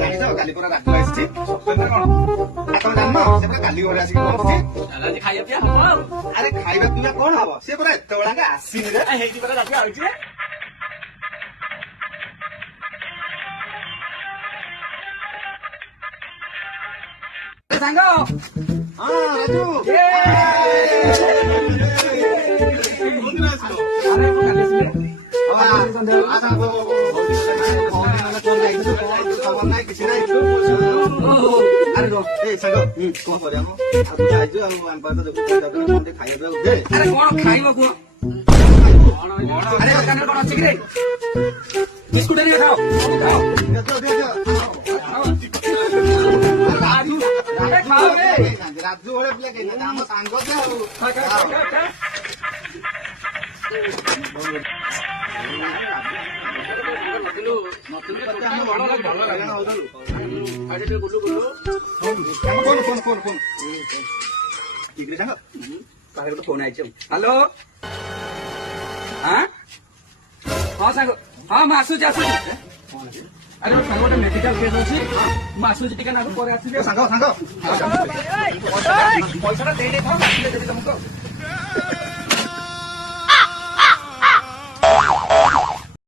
ଜାଣିଛ କାଲି ପରା ରାତି ଆସିଛି ତମେ ଜାଣିନ ସେ ପରା କାଲି ଘରେ ଆସିକି ପହଞ୍ଚିଛି। ଖାଇବା ପିଇବା ହବ ଆଉ। ଆରେ ଖାଇବା ପିଇବା କଣ ହବ ସେ ପରା ଏତେବେଳେ ଆସିନି ରେ। ହେଇଠି ପରା ରାତି ଆଉଛି। ସାଙ୍ଗ ହଁ ରାଜୁ କିଛି ନାହିଁ ଏ ସାଙ୍ଗ କଣ କରିବା ମ ଆଉ ତୁ ଯାଇଛୁ ଆଉ ଆମ ପାଖରେ ଦେଖୁ ଟିକେ ଖାଇବା ଦେ। ଆରେ କଣ ଖାଇବ କୁହ? ଆରେ ଦୋକାନରେ କଣ ଅଛି କି ରେ? ବିସ୍କୁଟ ହେରିକା ଖାଅ। ରାଜୁ ଭଳିଆ ପିଲା କେହି ଆମ ସାଙ୍ଗ ଯେ ଆଉ ଫୋନ ଆଇଛି। ହ୍ୟାଲୋ ହଁ ସାଙ୍ଗ ହଁ ମୁଁ ଆସୁଛି ଆସୁଛି। ଆରେ ସାଙ୍ଗ ଗୋଟେ ମେଡିକାଲ କେସ୍ ଅଛି ମୁଁ ଆସୁଛି ଟିକେ ନା ପରେ ଆସିବି। ସାଙ୍ଗ ସାଙ୍ଗ ପଇସାଟା ଦେଇଦେଇଥାଉ ଦେବି ତମକୁ।